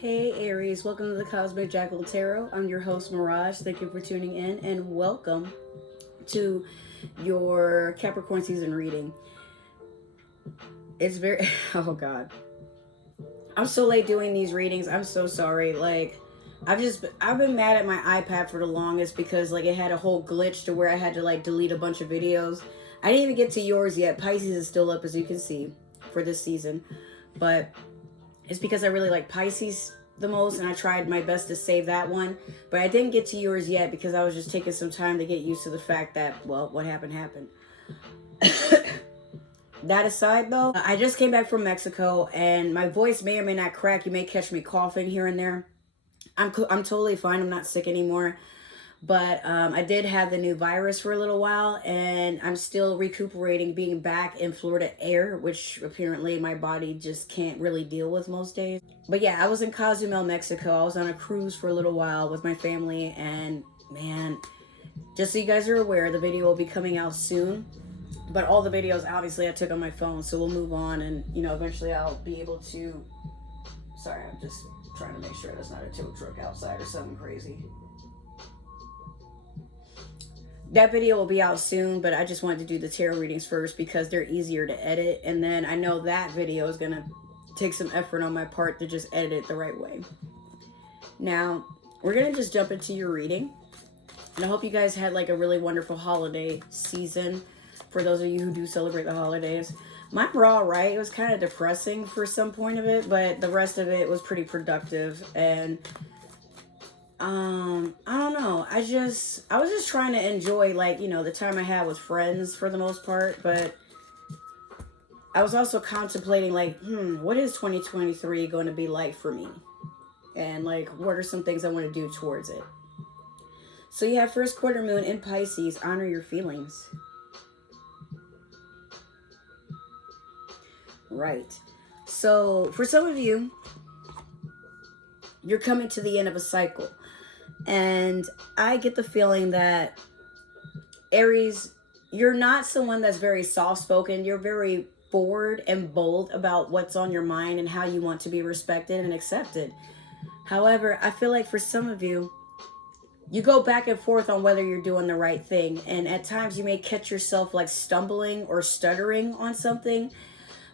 Hey Aries, welcome to the Cosmic Jackal Tarot. I'm your host Mirage. Thank you for tuning in and welcome to your Capricorn season reading. It's very, oh God. I'm so late doing these readings. I'm so sorry. I've been mad at my iPad for the longest because it had a whole glitch to where I had to delete a bunch of videos. I didn't even get to yours yet. Pisces is still up, as you can see, for this season. But it's because I really like Pisces the most, and I tried my best to save that one. But I didn't get to yours yet because I was just taking some time to get used to the fact that, well, what happened. That aside, though, I just came back from Mexico, and my voice may or may not crack. You may catch me coughing here and there. I'm totally fine. I'm not sick anymore. But I did have the new virus for a little while, and I'm still recuperating being back in Florida air, which apparently my body just can't really deal with most days. But yeah, I was in Cozumel, Mexico. I was on a cruise for a little while with my family, and man, just so you guys are aware, the video will be coming out soon. But all the videos, obviously, I took on my phone, so we'll move on, and eventually I'll be able to... Sorry, I'm just trying to make sure there's not a tow truck outside or something crazy. That video will be out soon, but I just wanted to do the tarot readings first because they're easier to edit. And then I know that video is going to take some effort on my part to just edit it the right way. Now, we're going to just jump into your reading. And I hope you guys had a really wonderful holiday season for those of you who do celebrate the holidays. Mine were all right. It was kind of depressing for some point of it, but the rest of it was pretty productive. And I don't know. I was just trying to enjoy the time I had with friends for the most part, but I was also contemplating what is 2023 going to be like for me? And what are some things I want to do towards it? So you have first quarter moon in Pisces, honor your feelings. Right. So for some of you, you're coming to the end of a cycle. And I get the feeling that Aries, you're not someone that's very soft-spoken. You're very forward and bold about what's on your mind and how you want to be respected and accepted. However, I feel like for some of you, you go back and forth on whether you're doing the right thing. And at times you may catch yourself stumbling or stuttering on something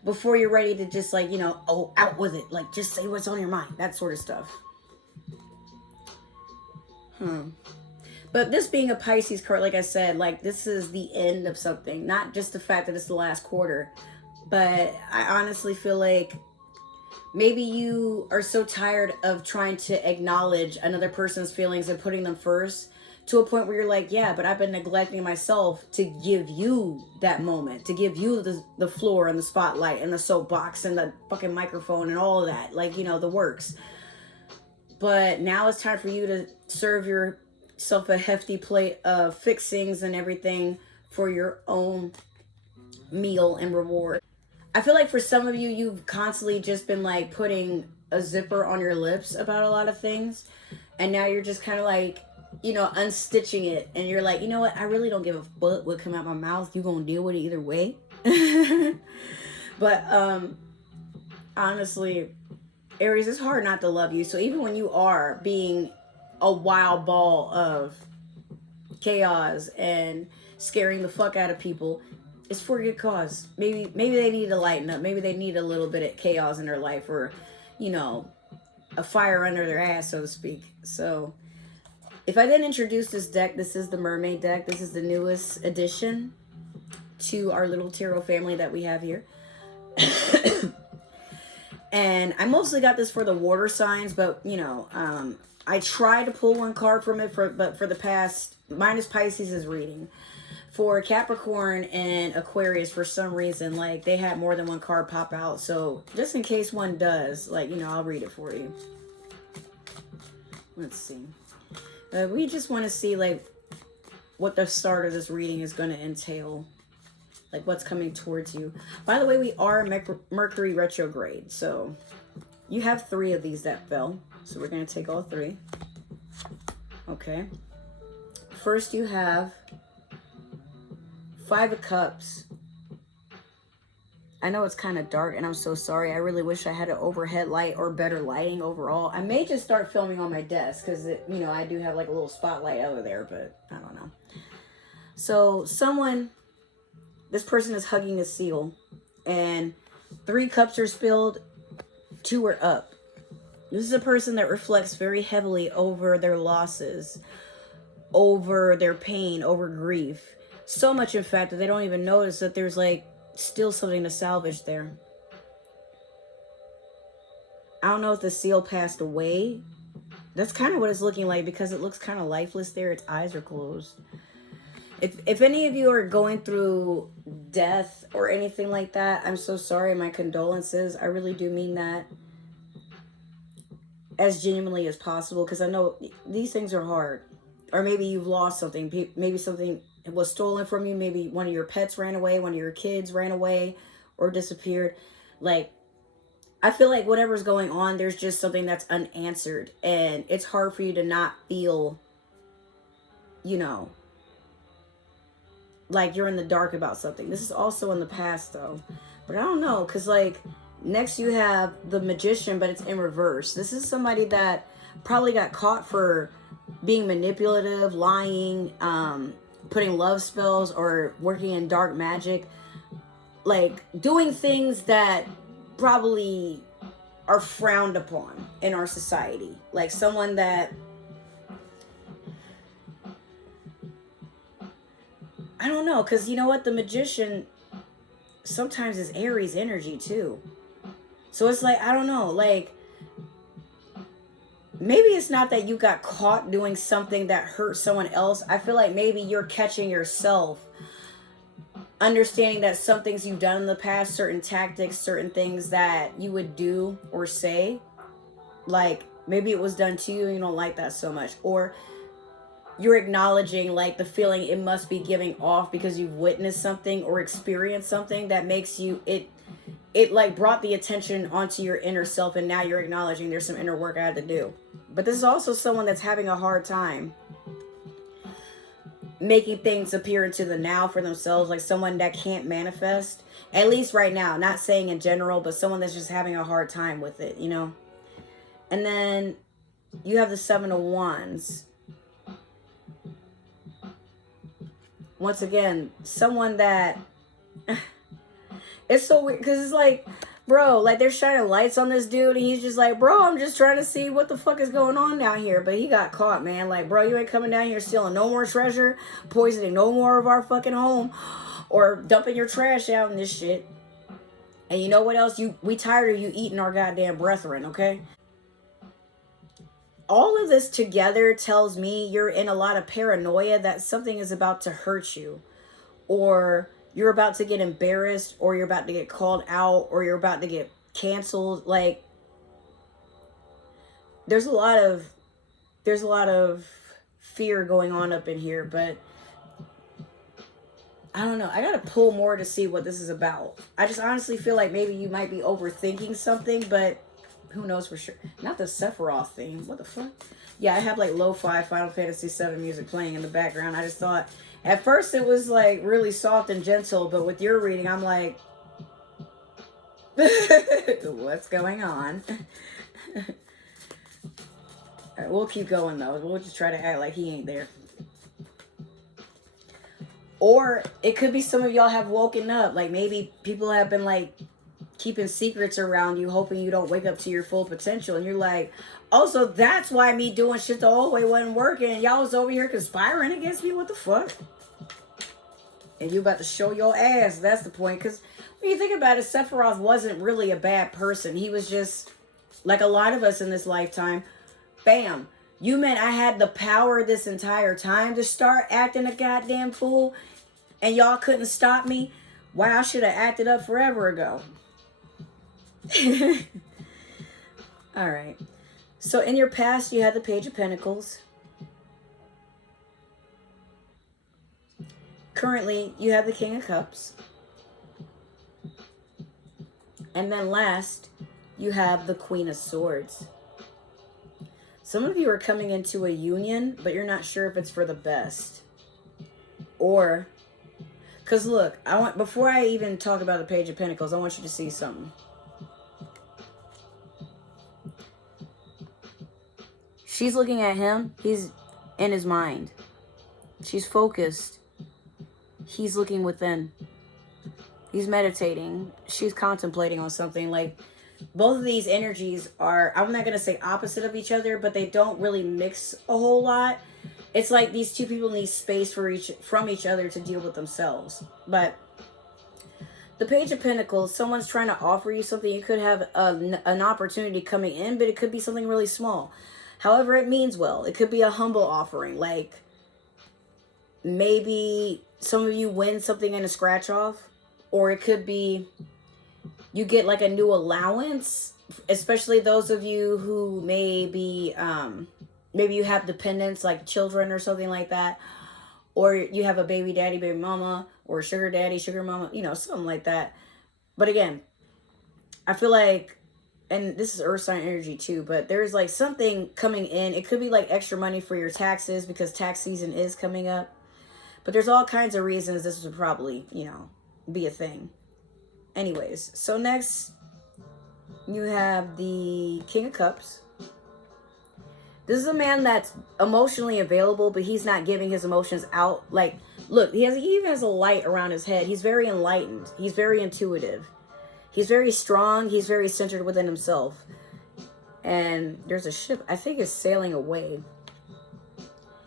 before you're ready to just out with it. Just say what's on your mind. That sort of stuff. But this being a Pisces card, like I said, this is the end of something. Not just the fact that it's the last quarter. But I honestly feel like maybe you are so tired of trying to acknowledge another person's feelings and putting them first to a point where you're like, yeah, but I've been neglecting myself to give you that moment, to give you the floor and the spotlight and the soapbox and the fucking microphone and all of that. The works. But now it's time for you to serve yourself a hefty plate of fixings and everything for your own meal and reward. I feel like for some of you, you've constantly just been putting a zipper on your lips about a lot of things. And now you're just kind of unstitching it. And you're like, you know what? I really don't give a fuck what come out my mouth. You're going to deal with it either way. But honestly, Aries, it's hard not to love you. So even when you are being a wild ball of chaos and scaring the fuck out of people, it's for a good cause. Maybe they need to lighten up. Maybe they need a little bit of chaos in their life, or a fire under their ass, so to speak. So if I didn't introduce this deck, this is the Mermaid deck. This is the newest addition to our little tarot family that we have here. And I mostly got this for the water signs, but I tried to pull one card from it, but for the past, minus Pisces is reading. For Capricorn and Aquarius, for some reason, they had more than one card pop out. So just in case one does, I'll read it for you. Let's see. We just want to see what the start of this reading is going to entail. What's coming towards you. By the way, we are Mercury retrograde. So you have 3 of these that fell. So we're going to take all 3. Okay. First you have 5 of Cups. I know it's kind of dark and I'm so sorry. I really wish I had an overhead light or better lighting overall. I may just start filming on my desk because, you know, I do have like a little spotlight over there, but I don't know. So this person is hugging a seal and 3 cups are spilled, 2 are up. This is a person that reflects very heavily over their losses, over their pain, over grief. So much, in fact, that they don't even notice that there's like still something to salvage there. I don't know if the seal passed away. That's kind of what it's looking like because it looks kind of lifeless there. Its eyes are closed. If any of you are going through death or anything like that, I'm so sorry. My condolences. I really do mean that as genuinely as possible because I know these things are hard. Or maybe you've lost something. Maybe something was stolen from you. Maybe one of your pets ran away. One of your kids ran away or disappeared. Like, I feel like whatever's going on, there's just something that's unanswered. And it's hard for you to not feel, you know, like you're in the dark about something. This is also in the past, though. But I don't know, because, like, next you have the Magician, but it's in reverse. This is somebody that probably got caught for being manipulative, lying, putting love spells, or working in dark magic. Like, doing things that probably are frowned upon in our society. Like, someone that, I don't know, because you know what? The Magician sometimes is Aries energy, too. So it's like, I don't know, like, maybe it's not that you got caught doing something that hurt someone else. I feel like maybe you're catching yourself, understanding that some things you've done in the past, certain tactics, certain things that you would do or say, like, maybe it was done to you and you don't like that so much. Or you're acknowledging, like, the feeling it must be giving off because you've witnessed something or experienced something that makes you, it like brought the attention onto your inner self, and now you're acknowledging there's some inner work I had to do. But this is also someone that's having a hard time making things appear into the now for themselves, like someone that can't manifest, at least right now, not saying in general, but someone that's just having a hard time with it, you know. And then you have the 7 of Wands. Once again, someone that it's so weird because it's like, bro, like they're shining lights on this dude and he's just like, bro, I'm just trying to see what the fuck is going on down here. But he got caught, man. Like, bro, you ain't coming down here stealing no more treasure, poisoning no more of our fucking home, or dumping your trash out in this shit. And you know what else? We tired of you eating our goddamn brethren, okay? All of this together tells me you're in a lot of paranoia that something is about to hurt you, or you're about to get embarrassed, or you're about to get called out, or you're about to get canceled. Like, there's a lot of fear going on up in here, but I don't know. I gotta pull more to see what this is about. I just honestly feel like maybe you might be overthinking something, but who knows for sure. Not the Sephiroth theme. What the fuck? Yeah, I have like lo-fi Final Fantasy VII music playing in the background. I just thought, at first it was like really soft and gentle, but with your reading, I'm like, what's going on? All right, we'll keep going though. We'll just try to act like he ain't there. Or it could be some of y'all have woken up. Like maybe people have been like keeping secrets around you, hoping you don't wake up to your full potential. And you're like, oh, so that's why me doing shit the old way wasn't working. And y'all was over here conspiring against me. What the fuck? And you about to show your ass. That's the point. Because when you think about it, Sephiroth wasn't really a bad person. He was just like a lot of us in this lifetime. Bam. You meant I had the power this entire time to start acting a goddamn fool, and y'all couldn't stop me? Wow, I should have acted up forever ago. All right. So in your past, you had the Page of Pentacles. Currently, you have the King of Cups. And then last, you have the Queen of Swords. Some of you are coming into a union, but you're not sure if it's for the best. Or Because look, before I even talk about the Page of Pentacles, I want you to see something. She's looking at him. He's in his mind. She's focused. He's looking within. He's meditating. She's contemplating on something. Like, both of these energies are, I'm not going to say opposite of each other, but they don't really mix a whole lot. It's like these two people need space from each other to deal with themselves. But the Page of Pentacles, someone's trying to offer you something. You could have an opportunity coming in, but it could be something really small. However, it means well. It could be a humble offering. Like, maybe some of you win something in a scratch off. Or it could be you get like a new allowance. Especially those of you who maybe you have dependents like children or something like that. Or you have a baby daddy, baby mama, or sugar daddy, sugar mama, you know, something like that. But again, I feel like, and this is earth sign energy too, but there's like something coming in. It could be like extra money for your taxes because tax season is coming up. But there's all kinds of reasons this would probably, you know, be a thing. Anyways, so next you have the King of Cups. This is a man that's emotionally available, but he's not giving his emotions out. Like, look, he even has a light around his head. He's very enlightened. He's very intuitive. He's very strong. He's very centered within himself. And there's a ship, I think it's sailing away.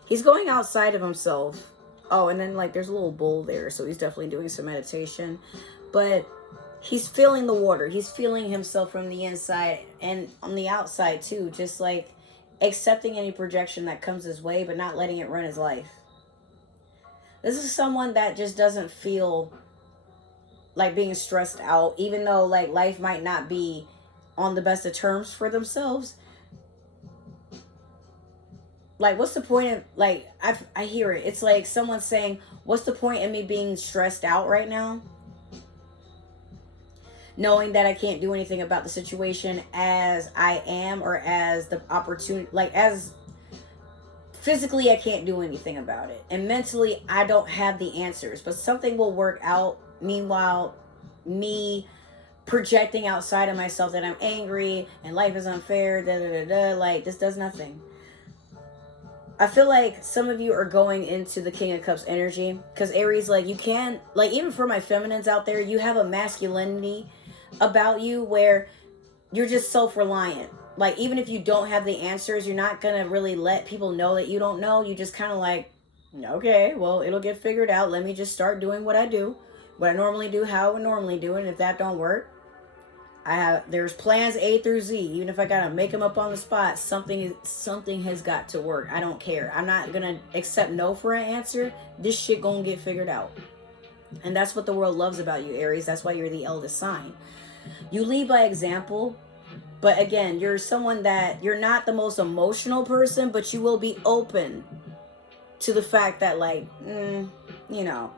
He's going outside of himself. Oh, and then like there's a little bull there, so he's definitely doing some meditation. But he's feeling the water. He's feeling himself from the inside and on the outside too. Just like accepting any projection that comes his way, but not letting it run his life. This is someone that just doesn't feel like being stressed out, even though like life might not be on the best of terms for themselves. Like, what's the point of, like, I hear it. It's like someone saying, what's the point in me being stressed out right now? Knowing that I can't do anything about the situation as I am, or as the opportunity, like, as physically I can't do anything about it. And mentally, I don't have the answers. But something will work out. Meanwhile, me projecting outside of myself that I'm angry and life is unfair, like, this does nothing. I feel like some of you are going into the King of Cups energy. Because Aries, like, you can, like, even for my feminines out there, you have a masculinity about you where you're just self-reliant. Like, even if you don't have the answers, you're not going to really let people know that you don't know. You just kind of like, okay, well, it'll get figured out. Let me just start doing what I do. What I normally do, how I would normally do it. And if that don't work, there's plans A through Z. Even if I gotta make them up on the spot, something has got to work. I don't care. I'm not gonna accept no for an answer. This shit gonna get figured out. And that's what the world loves about you, Aries. That's why you're the eldest sign. You lead by example. But again, you're someone that, you're not the most emotional person, but you will be open to the fact that, like, you know,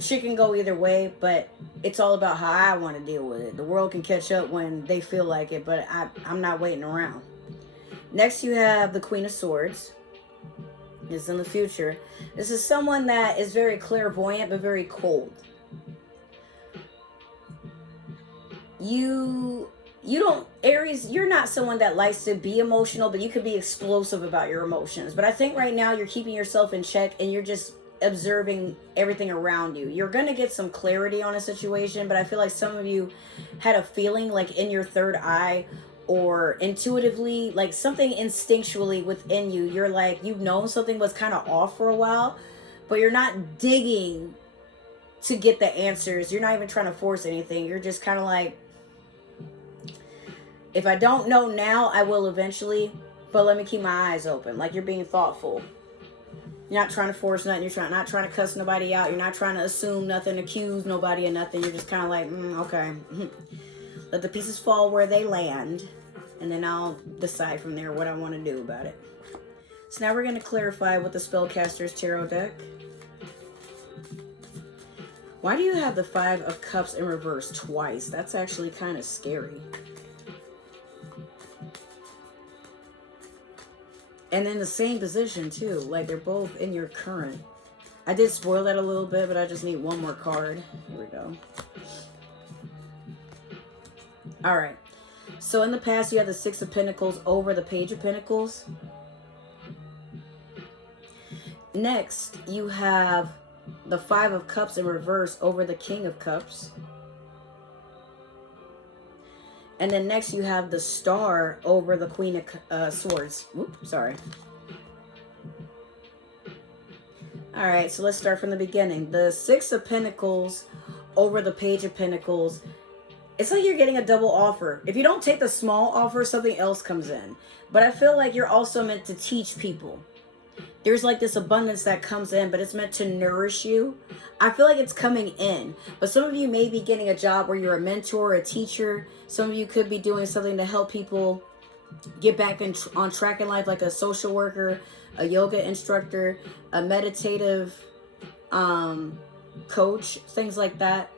shit can go either way, but it's all about how I want to deal with it. The world can catch up when they feel like it, but I'm not waiting around. Next, you have the Queen of Swords. This is in the future. This is someone that is very clairvoyant, but very cold. You don't, Aries, you're not someone that likes to be emotional, but you could be explosive about your emotions. But I think right now you're keeping yourself in check and you're just observing everything around you. You're going to get some clarity on a situation, but I feel like some of you had a feeling like in your third eye or intuitively, like something instinctually within you. You're like, you've known something was kind of off for a while, but you're not digging to get the answers. You're not even trying to force anything. You're just kind of like, if I don't know now, I will eventually, but let me keep my eyes open. Like, you're being thoughtful. You're not trying to force nothing. You're not trying to cuss nobody out. You're not trying to assume nothing, accuse nobody of nothing. You're just kind of like, okay. Let the pieces fall where they land, and then I'll decide from there what I want to do about it. So now we're going to clarify with the Spellcaster's Tarot deck. Why do you have the Five of Cups in reverse twice? That's actually kind of scary. And in the same position too, like they're both in your current. I did spoil that a little bit, but I just need one more card. Here we go. All right. So in the past, you had the Six of Pentacles over the Page of Pentacles. Next, you have the Five of Cups in reverse over the King of Cups. And then next, you have the Star over the Queen of Swords. Oops, sorry. All right, so let's start from the beginning. The Six of Pentacles over the Page of Pentacles. It's like you're getting a double offer. If you don't take the small offer, something else comes in. But I feel like you're also meant to teach people. There's like this abundance that comes in, but it's meant to nourish you. I feel like it's coming in. But some of you may be getting a job where you're a mentor, a teacher. Some of you could be doing something to help people get back on track in life, like a social worker, a yoga instructor, a meditative coach, things like that.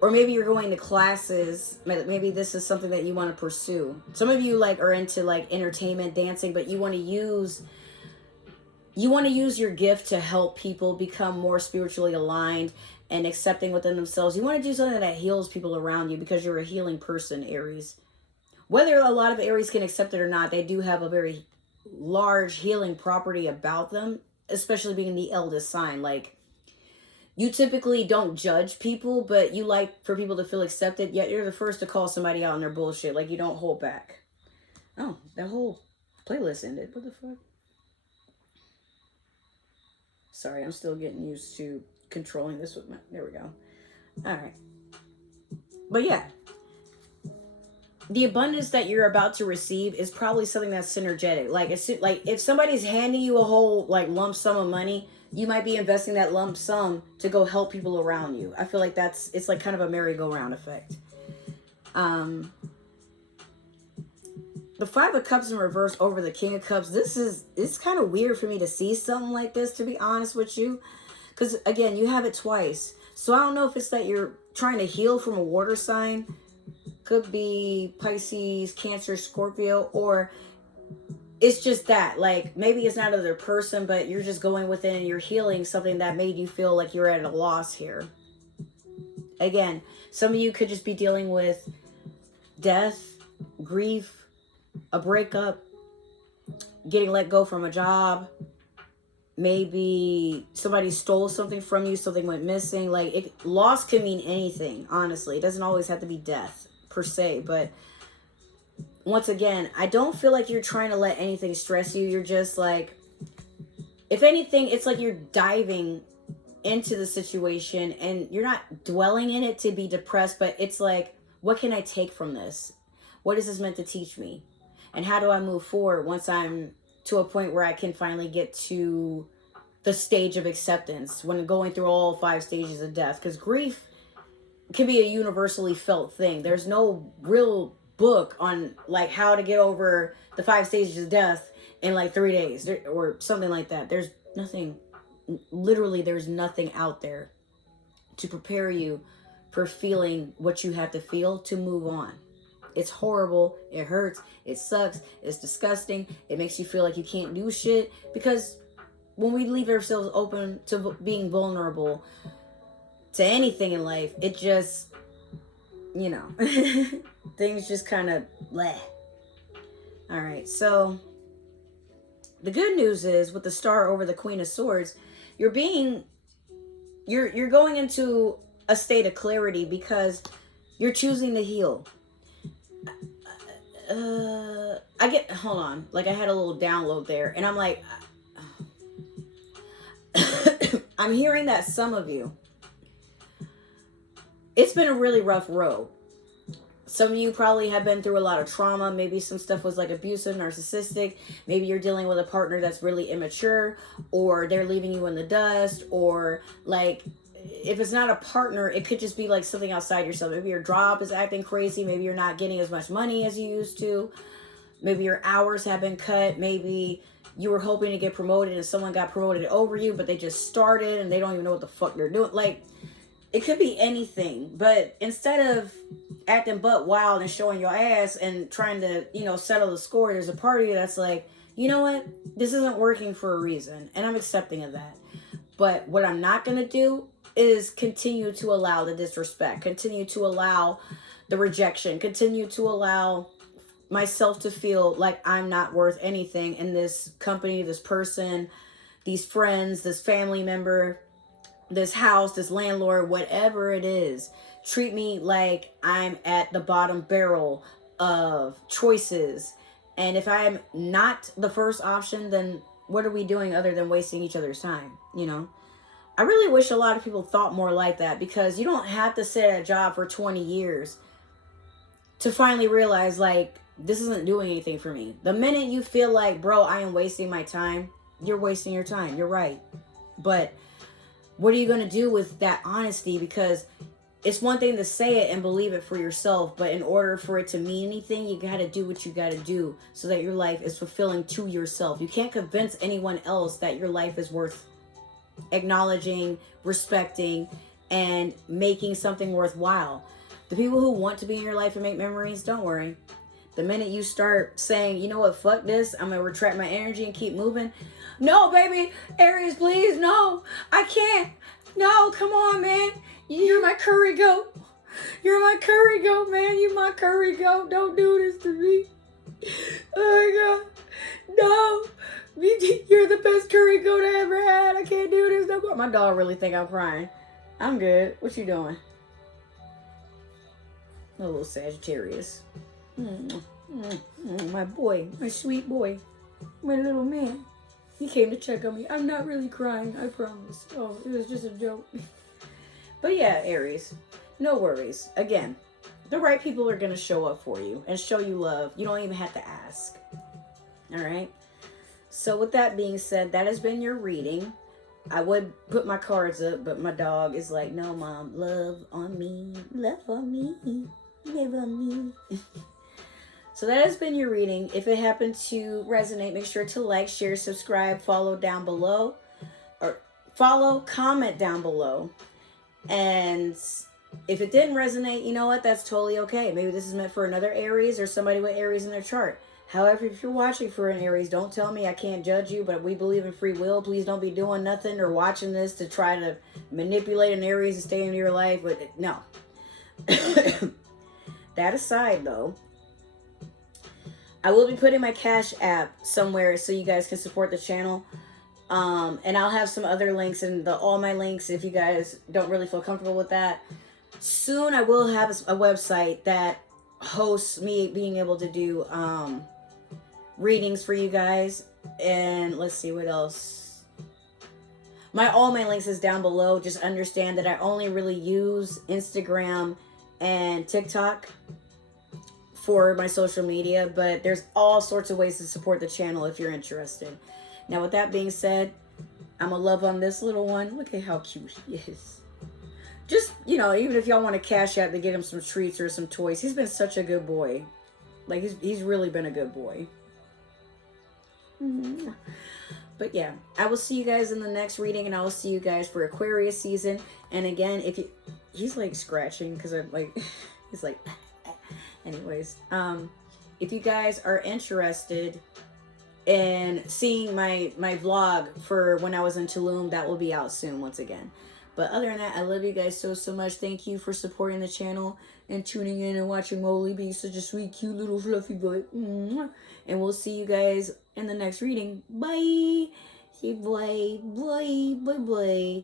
Or maybe you're going to classes. Maybe this is something that you want to pursue. Some of you like are into like entertainment, dancing, but you want to use your gift to help people become more spiritually aligned and accepting within themselves. You want to do something that heals people around you because you're a healing person, Aries. Whether a lot of Aries can accept it or not, they do have a very large healing property about them, especially being the eldest sign. Like, you typically don't judge people, but you like for people to feel accepted, yet you're the first to call somebody out on their bullshit. Like, you don't hold back. Oh, that whole playlist ended. What the fuck? Sorry, I'm still getting used to controlling this with my... There we go. All right. But yeah. The abundance that you're about to receive is probably something that's synergetic. Like, if somebody's handing you a whole, like, lump sum of money, you might be investing that lump sum to go help people around you. I feel like it's like kind of a merry-go-round effect. The Five of Cups in reverse over the King of Cups. It's kind of weird for me to see something like this, to be honest with you. Because, again, you have it twice. So I don't know if it's that you're trying to heal from a water sign. Could be Pisces, Cancer, Scorpio, or it's just that, like, maybe it's not another person, but you're just going within and you're healing something that made you feel like you're at a loss here. Again, some of you could just be dealing with death, grief, a breakup, getting let go from a job. Maybe somebody stole something from you, something went missing. Like, loss can mean anything, honestly. It doesn't always have to be death per se, but once again, I don't feel like you're trying to let anything stress you. You're just like, if anything, it's like you're diving into the situation and you're not dwelling in it to be depressed, but it's like, what can I take from this? What is this meant to teach me? And how do I move forward once I'm to a point where I can finally get to the stage of acceptance when going through all 5 stages of death? Because grief can be a universally felt thing. There's no real book on like how to get over the 5 stages of death in like 3 days or something like that. There's nothing, literally there's nothing out there to prepare you for feeling what you have to feel to move on. It's horrible. It hurts. It sucks. It's disgusting. It makes you feel like you can't do shit, because when we leave ourselves open to being vulnerable to anything in life, it just, you know, things just kind of bleh. All right, so the good news is with the Star over the Queen of Swords, you're going into a state of clarity because you're choosing to heal. Hold on, like I had a little download there and I'm like, I'm hearing that some of you, it's been a really rough road. Some of you probably have been through a lot of trauma. Maybe some stuff was like abusive, narcissistic. Maybe you're dealing with a partner that's really immature, or they're leaving you in the dust, or like, if it's not a partner, it could just be like something outside yourself. Maybe your job is acting crazy. Maybe you're not getting as much money as you used to. Maybe your hours have been cut. Maybe you were hoping to get promoted and someone got promoted over you, but they just started and they don't even know what the fuck they're doing. Like, it could be anything. But instead of acting butt wild and showing your ass and trying to, you know, settle the score, there's a part of you that's like, you know what? This isn't working for a reason. And I'm accepting of that. But what I'm not going to do is continue to allow the disrespect, continue to allow the rejection, continue to allow myself to feel like I'm not worth anything, and this company, this person, these friends, this family member, this house, this landlord, whatever it is, treat me like I'm at the bottom barrel of choices. And if I'm not the first option, then what are we doing other than wasting each other's time? You know, I really wish a lot of people thought more like that, because you don't have to sit at a job for 20 years to finally realize, like, this isn't doing anything for me. The minute you feel like, bro, I am wasting my time, you're wasting your time. You're right. But what are you going to do with that honesty? Because it's one thing to say it and believe it for yourself, but in order for it to mean anything, you got to do what you got to do so that your life is fulfilling to yourself. You can't convince anyone else that your life is worth acknowledging, respecting, and making something worthwhile. The people who want to be in your life and make memories, don't worry. The minute you start saying, you know what, fuck this, I'm going to retract my energy and keep moving. No, baby, Aries, please, no, I can't. No, come on, man. You're my curry goat. You're my curry goat, man. You're my curry goat. Don't do this to me. Oh, my God. No. You're the best curry goat I ever had. I can't do this no more. My dog really think I'm crying. I'm good. What you doing? A little Sagittarius. My boy. My sweet boy. My little man. He came to check on me. I'm not really crying, I promise. Oh, it was just a joke. But yeah, Aries, no worries. Again, the right people are going to show up for you and show you love. You don't even have to ask. All right? So with that being said, that has been your reading. I would put my cards up, but my dog is like, no, Mom, love on me. Love on me. Love on me. So that has been your reading. If it happened to resonate, make sure to like, share, subscribe, follow down below. Or follow, comment down below. And if it didn't resonate, you know what? That's totally okay. Maybe this is meant for another Aries or somebody with Aries in their chart. However, if you're watching for an Aries, don't tell me I can't judge you, but we believe in free will. Please don't be doing nothing or watching this to try to manipulate an Aries to stay in your life. But no. That aside, though, I will be putting my Cash App somewhere so you guys can support the channel. And I'll have some other links and all my links if you guys don't really feel comfortable with that. Soon I will have a website that hosts me being able to do readings for you guys. And let's see what else. All my links is down below. Just understand that I only really use Instagram and TikTok for my social media, but there's all sorts of ways to support the channel if you're interested. Now, with that being said, I'm gonna love on this little one. Look at how cute he is. Just, you know, even if y'all want to Cash App to get him some treats or some toys, he's been such a good boy. Like, he's really been a good boy. But yeah, I will see you guys in the next reading, and I will see you guys for Aquarius season. And again, if you, he's like scratching because I'm like, he's like, anyways, if you guys are interested in seeing my vlog for when I was in Tulum, that will be out soon once again. But other than that, I love you guys so much. Thank you for supporting the channel and tuning in and watching Molly be such a sweet, cute little fluffy boy. And we'll see you guys in the next reading. Bye. Say bye, bye, bye, bye.